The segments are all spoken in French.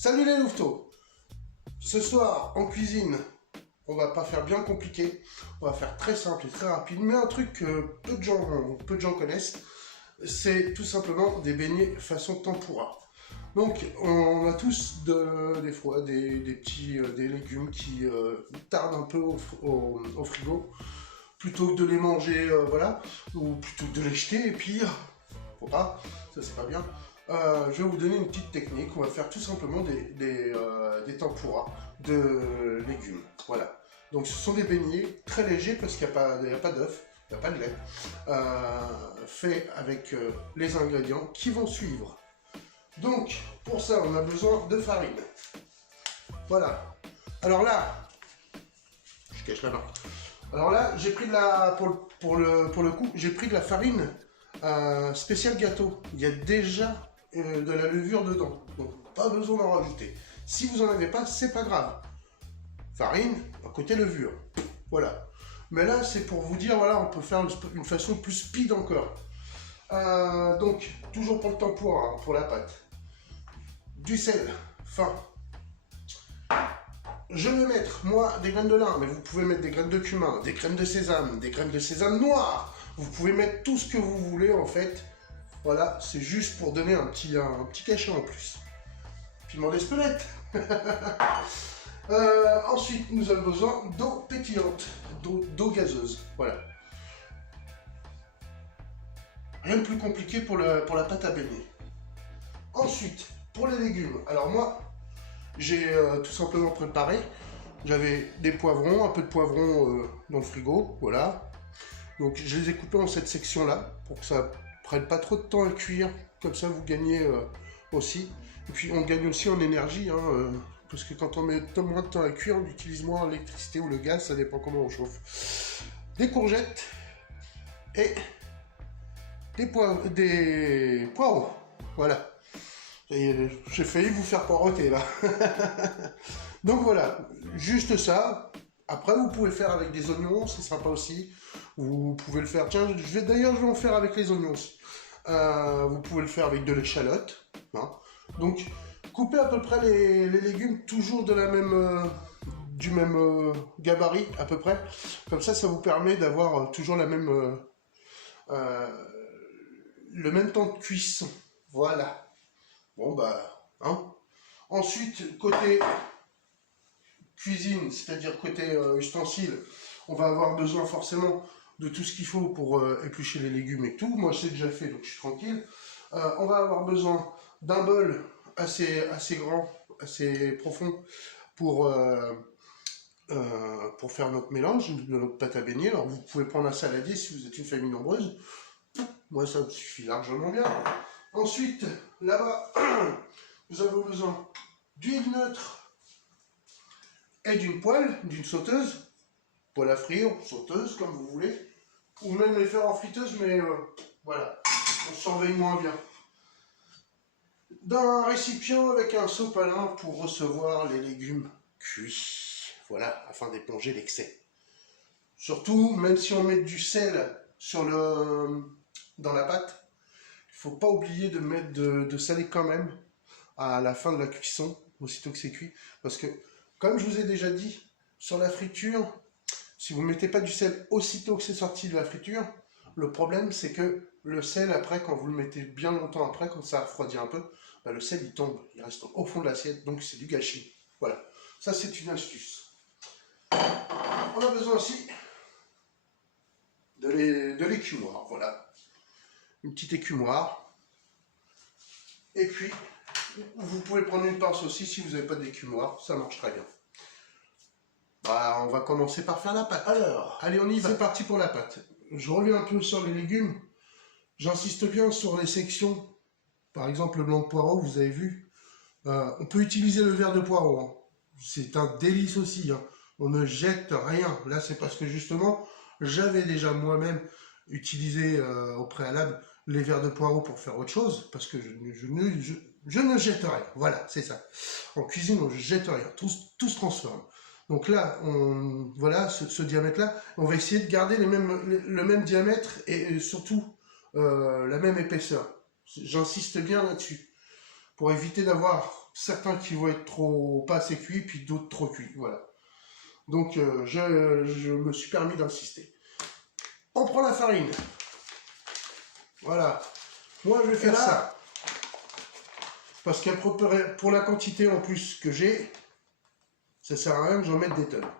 Salut les louveteaux. Ce soir en cuisine, on va pas faire bien compliqué, on va faire très simple et très rapide, mais un truc que peu de gens connaissent, c'est tout simplement des beignets façon tempura. Donc on a tous des fois des petits des légumes qui tardent un peu au frigo, plutôt que de les manger, voilà, ou plutôt que de les jeter, et puis faut pas, ça c'est pas bien. Je vais vous donner une petite technique. On va faire tout simplement des tempura de légumes. Voilà. Donc ce sont des beignets très légers parce qu'il n'y a pas d'œuf, il n'y a pas de lait. Fait avec les ingrédients qui vont suivre. Donc pour ça on a besoin de farine. Voilà. Alors là, je cache la main. Alors là j'ai pris de la pour le coup j'ai pris de la farine spécial gâteau. Il y a déjà de la levure dedans, donc pas besoin d'en rajouter. Si vous en avez pas, c'est pas grave. Farine, à côté levure. Voilà. Mais là, c'est pour vous dire, voilà, on peut faire une façon plus speed encore. Donc, toujours pour le tempura, hein, pour la pâte. Du sel fin. Je vais mettre, moi, des graines de lin, mais vous pouvez mettre des graines de cumin, des graines de sésame noires. Vous pouvez mettre tout ce que vous voulez, en fait. Voilà, c'est juste pour donner un petit cachet en plus. Piment d'Espelette. Ensuite, nous avons besoin d'eau pétillante, d'eau gazeuse. Voilà. Rien de plus compliqué pour la pâte à beignet. Ensuite, pour les légumes. Alors moi, j'ai tout simplement préparé. J'avais des poivrons, un peu de poivrons dans le frigo. Voilà. Donc je les ai coupés en cette section-là pour que ça prenne pas trop de temps à cuire, comme ça vous gagnez aussi. Et puis on gagne aussi en énergie, hein, parce que quand on met moins de temps à cuire, on utilise moins l'électricité ou le gaz, ça dépend comment on chauffe. Des courgettes et des poireaux. Voilà. J'ai failli vous faire poireauter là. Donc voilà, juste ça. Après, vous pouvez faire avec des oignons, c'est sympa aussi. Vous pouvez le faire, tiens, je vais en faire avec les oignons aussi. Vous pouvez le faire avec de l'échalote. Hein. Donc, coupez à peu près les légumes toujours de la même, du même gabarit à peu près. Comme ça vous permet d'avoir toujours la même, le même temps de cuisson. Voilà. Bon bah, hein. Ensuite, côté cuisine, c'est-à-dire côté ustensiles, on va avoir besoin forcément de tout ce qu'il faut pour éplucher les légumes et tout. Moi, c'est déjà fait, donc je suis tranquille. On va avoir besoin d'un bol assez grand, assez profond pour faire notre mélange, notre pâte à beignet. Alors, vous pouvez prendre un saladier si vous êtes une famille nombreuse. Moi, ça me suffit largement bien. Ensuite, là-bas, nous avons besoin d'huile neutre et d'une poêle, d'une sauteuse, poêle à frire, sauteuse, comme vous voulez, ou même les faire en friteuse, mais voilà, on surveille moins bien. Dans un récipient avec un sopalin pour recevoir les légumes cuits, voilà, afin d'éponger l'excès. Surtout, même si on met du sel dans la pâte, il ne faut pas oublier de mettre de saler quand même à la fin de la cuisson, aussitôt que c'est cuit, parce que, comme je vous ai déjà dit, sur la friture, si vous ne mettez pas du sel aussitôt que c'est sorti de la friture, le problème c'est que le sel après, quand vous le mettez bien longtemps après, quand ça refroidit un peu, bah, le sel il tombe, il reste au fond de l'assiette, donc c'est du gâchis. Voilà, ça c'est une astuce. On a besoin aussi de l'écumoire, voilà. Une petite écumoire. Et puis, vous pouvez prendre une pince aussi si vous n'avez pas d'écumoire, ça marche très bien. Bah, on va commencer par faire la pâte. Alors, allez, on y va. C'est parti pour la pâte. Je reviens un peu sur les légumes. J'insiste bien sur les sections. Par exemple, le blanc de poireau, vous avez vu. On peut utiliser le verre de poireau. Hein. C'est un délice aussi. Hein. On ne jette rien. Là, c'est parce que justement, j'avais déjà moi-même utilisé au préalable les verres de poireau pour faire autre chose. Parce que je ne jette rien. Voilà, c'est ça. En cuisine, on ne jette rien. Tout se transforme. Donc là, voilà ce diamètre-là, on va essayer de garder le même diamètre et surtout la même épaisseur. J'insiste bien là-dessus, pour éviter d'avoir certains qui vont être trop pas assez cuits, puis d'autres trop cuits. Voilà. Donc je me suis permis d'insister. On prend la farine. Voilà. Moi je vais faire ça. Parce que pour la quantité en plus que j'ai, ça sert à rien que j'en mette des tonnes.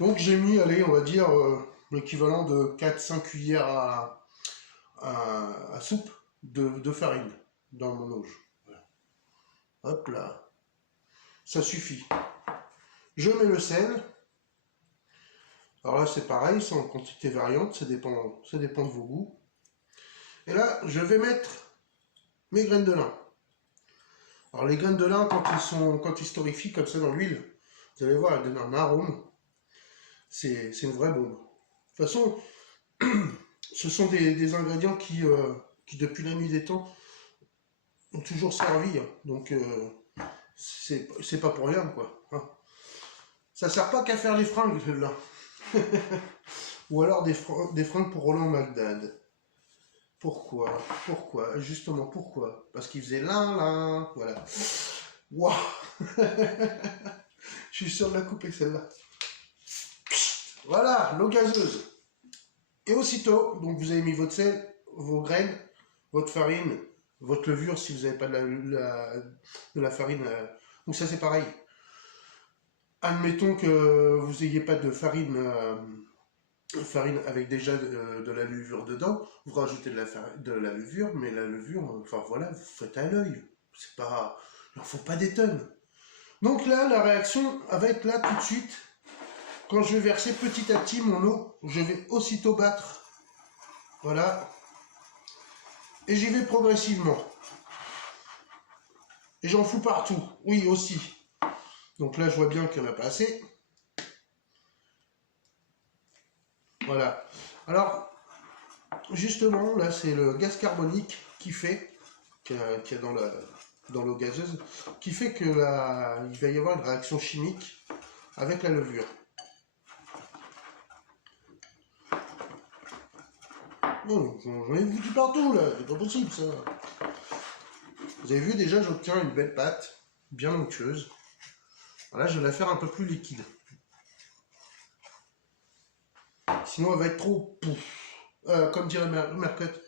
Donc j'ai mis, allez, on va dire, l'équivalent de 4-5 cuillères à soupe de farine dans mon auge. Voilà. Hop là. Ça suffit. Je mets le sel. Alors là c'est pareil, c'est en quantité variante, ça dépend de vos goûts. Et là, je vais mettre mes graines de lin. Alors les graines de lin, quand ils se torréfient comme ça dans l'huile, vous allez voir, elles donnent un arôme. C'est une vraie bombe. De toute façon, ce sont des ingrédients qui, depuis la nuit des temps, ont toujours servi. Hein. Donc, c'est pas pour rien, quoi. Hein. Ça sert pas qu'à faire les fringues, là. Ou alors des fringues pour Roland McDad. Pourquoi? Pourquoi? Justement, pourquoi? Parce qu'il faisait là, voilà. Waouh. Je suis sûr de la couper, celle-là. Voilà, l'eau gazeuse. Et aussitôt, donc vous avez mis votre sel, vos graines, votre farine, votre levure si vous n'avez pas de la farine. Donc ça c'est pareil. Admettons que vous n'ayez pas de farine avec déjà de la levure dedans, vous rajoutez de la levure, mais la levure, enfin voilà, vous faites à l'œil. C'est pas, il n'en faut pas des tonnes. Donc là, la réaction va être là tout de suite. Quand je vais verser petit à petit mon eau, je vais aussitôt battre. Voilà. Et j'y vais progressivement. Et j'en fous partout. Oui, aussi. Donc là, je vois bien qu'il n'y en a pas assez. Voilà. Alors, justement, là, c'est le gaz carbonique qu'il y a dans l'eau gazeuse, qui fait que il va y avoir une réaction chimique avec la levure. Bon, j'en ai vu du partout là, c'est pas possible ça. Vous avez vu déjà, j'obtiens une belle pâte, bien onctueuse. Là, je vais la faire un peu plus liquide. Sinon, elle va être trop pouf. Comme dirait Mercotte,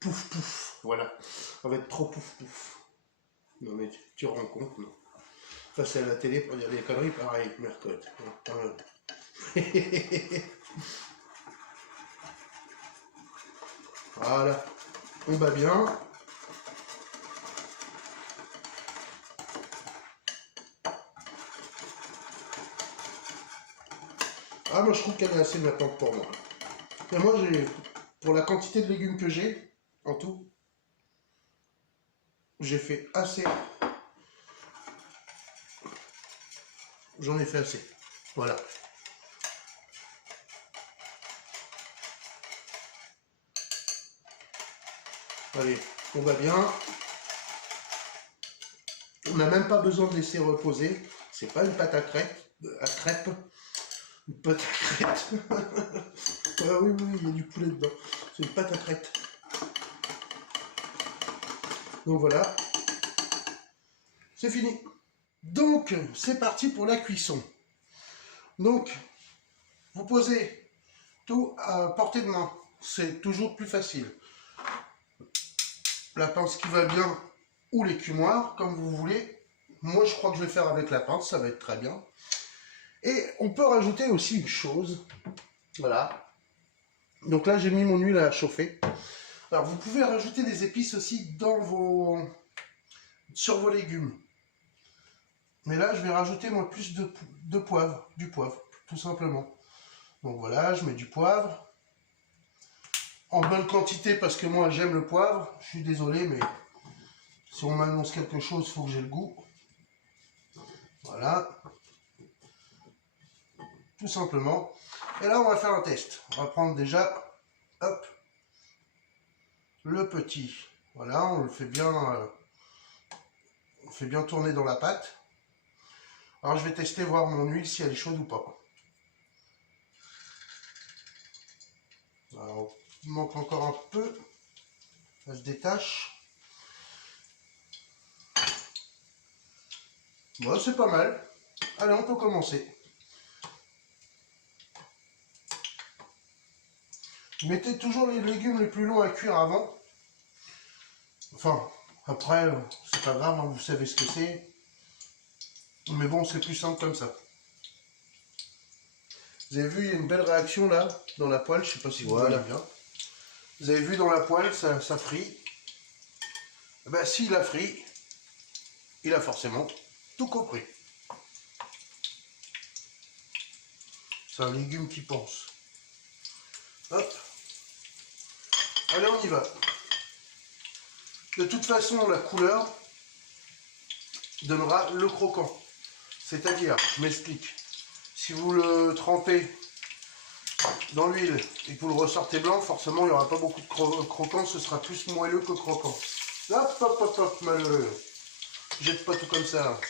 pouf pouf. Voilà, elle va être trop pouf pouf. Non mais tu te rends compte, non? Face à la télé pour dire des conneries, pareil, Mercotte. Voilà, on bat bien. Ah, moi je trouve qu'elle est assez maintenant pour moi. Et moi, pour la quantité de légumes que j'ai, en tout, j'ai fait assez. J'en ai fait assez. Voilà. Allez, on va bien. On n'a même pas besoin de laisser reposer. C'est pas une pâte à crêpe. Une pâte à crêpe. Ah oui, oui, il y a du poulet dedans. C'est une pâte à crêpe. Donc voilà. C'est fini. Donc, c'est parti pour la cuisson. Donc, vous posez tout à portée de main. C'est toujours plus facile. La pince qui va bien ou l'écumoire, comme vous voulez. Moi, je crois que je vais faire avec la pince, ça va être très bien. Et on peut rajouter aussi une chose. Voilà. Donc là, j'ai mis mon huile à chauffer. Alors, vous pouvez rajouter des épices aussi sur vos légumes. Mais là, je vais rajouter moi plus de poivre, du poivre, tout simplement. Donc voilà, je mets du poivre. En bonne quantité parce que moi j'aime le poivre. Je suis désolé, mais si on m'annonce quelque chose, il faut que j'ai le goût. Voilà. Tout simplement. Et là, on va faire un test. On va prendre déjà, hop, le petit. Voilà, on le fait bien, tourner dans la pâte. Alors, je vais tester, voir mon huile si elle est chaude ou pas. Alors, il manque encore un peu. Ça se détache. Bon, c'est pas mal. Allez, on peut commencer. Mettez toujours les légumes les plus longs à cuire avant. Enfin, après, c'est pas grave, hein, vous savez ce que c'est. Mais bon, c'est plus simple comme ça. Vous avez vu, il y a une belle réaction là, dans la poêle. Je sais pas si vous voyez bien. Vous avez vu dans la poêle, ça frit. Ben, s'il a frit, il a forcément tout compris. C'est un légume qui pense. Hop. Allez, on y va. De toute façon, la couleur donnera le croquant. C'est-à-dire, je m'explique. Si vous le trempez dans l'huile et que vous le ressortez blanc, forcément, il n'y aura pas beaucoup de croquant. Ce sera plus moelleux que croquant. Hop, hop, hop, hop, malheureux. Jette pas tout comme ça.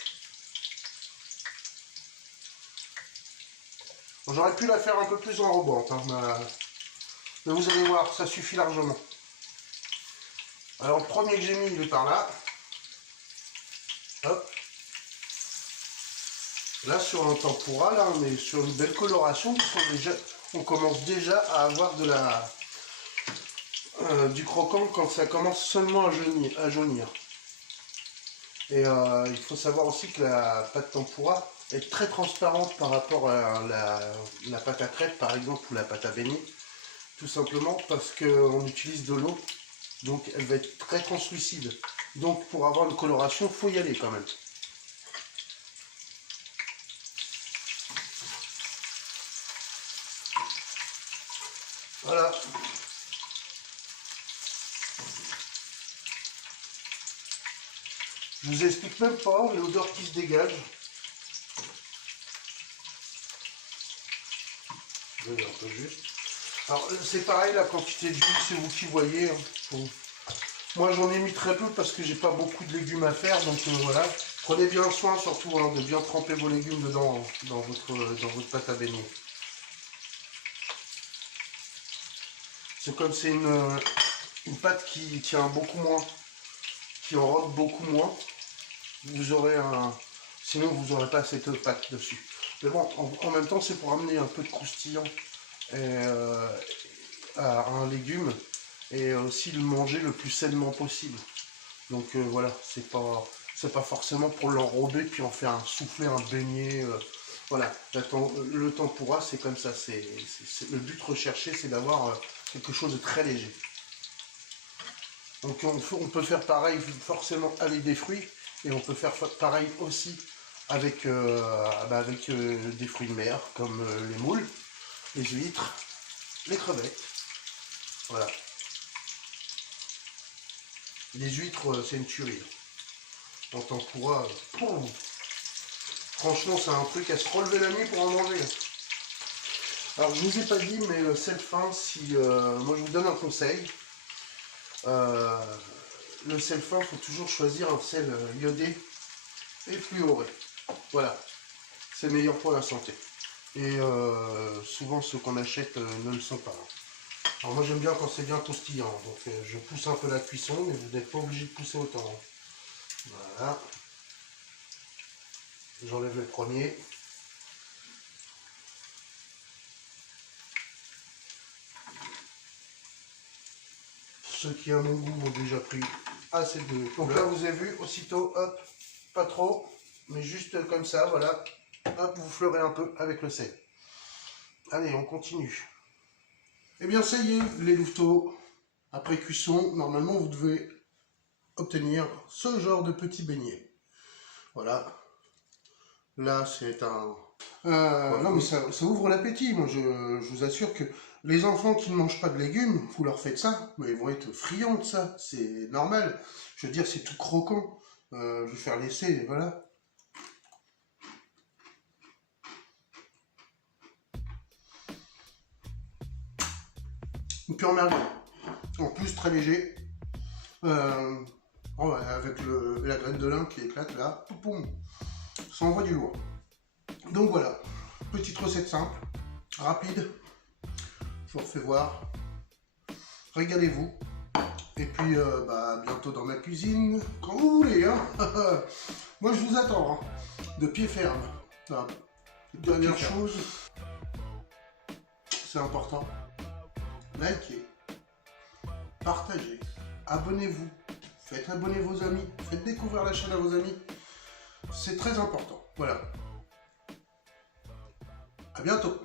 Bon, j'aurais pu la faire un peu plus enrobante, hein, mais vous allez voir, ça suffit largement. Alors, le premier que j'ai mis, il est par là. Hop. Là, sur un tempura, là, on est sur une belle coloration. On commence déjà à avoir du croquant quand ça commence seulement à jaunir. Et il faut savoir aussi que la pâte tempura est très transparente par rapport à la pâte à crêpes, par exemple, ou la pâte à beignet. Tout simplement parce qu'on utilise de l'eau. Donc elle va être très translucide. Donc pour avoir une coloration, il faut y aller quand même. Voilà. Je vous explique même pas l'odeur qui se dégage. Je vais un peu juste. Alors c'est pareil, la quantité d'huile, c'est vous qui voyez. Hein. Moi j'en ai mis très peu parce que j'ai pas beaucoup de légumes à faire, donc voilà. Prenez bien soin surtout hein, de bien tremper vos légumes dedans, dans votre pâte à beignet. C'est comme c'est une pâte qui tient beaucoup moins, qui enrobe beaucoup moins. Vous aurez sinon vous n'aurez pas cette pâte dessus. Mais bon, en même temps c'est pour amener un peu de croustillant à un légume et aussi le manger le plus sainement possible. Donc voilà, c'est pas forcément pour l'enrober puis en faire un soufflé, un beignet. Voilà, le tempura c'est comme ça. Le but recherché c'est d'avoir quelque chose de très léger. Donc on peut faire pareil forcément avec des fruits et on peut faire pareil aussi avec, des fruits de mer comme les moules, les huîtres, les crevettes. Voilà. Les huîtres, c'est une tuerie. En tempura, franchement, c'est un truc à se relever la nuit pour en manger. Alors, je vous ai pas dit, mais sel fin, moi je vous donne un conseil. Le sel fin, il faut toujours choisir un sel iodé et fluoré. Voilà, c'est meilleur pour la santé. Et souvent, ceux qu'on achète ne le sont pas. Alors moi j'aime bien quand c'est bien croustillant, donc je pousse un peu la cuisson, mais vous n'êtes pas obligé de pousser autant. Voilà. J'enlève le premier. Ceux qui à mon goût ont déjà pris assez de... Donc là vous avez vu, aussitôt, hop, pas trop, mais juste comme ça, voilà. Hop, vous fleurez un peu avec le sel. Allez, on continue. Eh bien ça y est, les louveteaux, après cuisson, normalement vous devez obtenir ce genre de petit beignet. Voilà. Là c'est un... non mais ça ouvre l'appétit, moi je vous assure que les enfants qui ne mangent pas de légumes, vous leur faites ça, mais ils vont être friands de ça, c'est normal. Je veux dire, c'est tout croquant. Je vais faire l'essai, voilà. Une pure merveille. En plus, très léger. Avec la graine de lin qui éclate là. Poum, ça envoie du lourd. Donc voilà. Petite recette simple, rapide. Je vous refais voir. Régalez-vous. Et puis, bientôt dans ma cuisine, quand vous voulez. Hein. Moi, je vous attends. Hein. de pied ferme. Voilà. Dernière chose, c'est important, likez, partagez, abonnez-vous, faites abonner vos amis, faites découvrir la chaîne à vos amis, c'est très important. Voilà. À bientôt.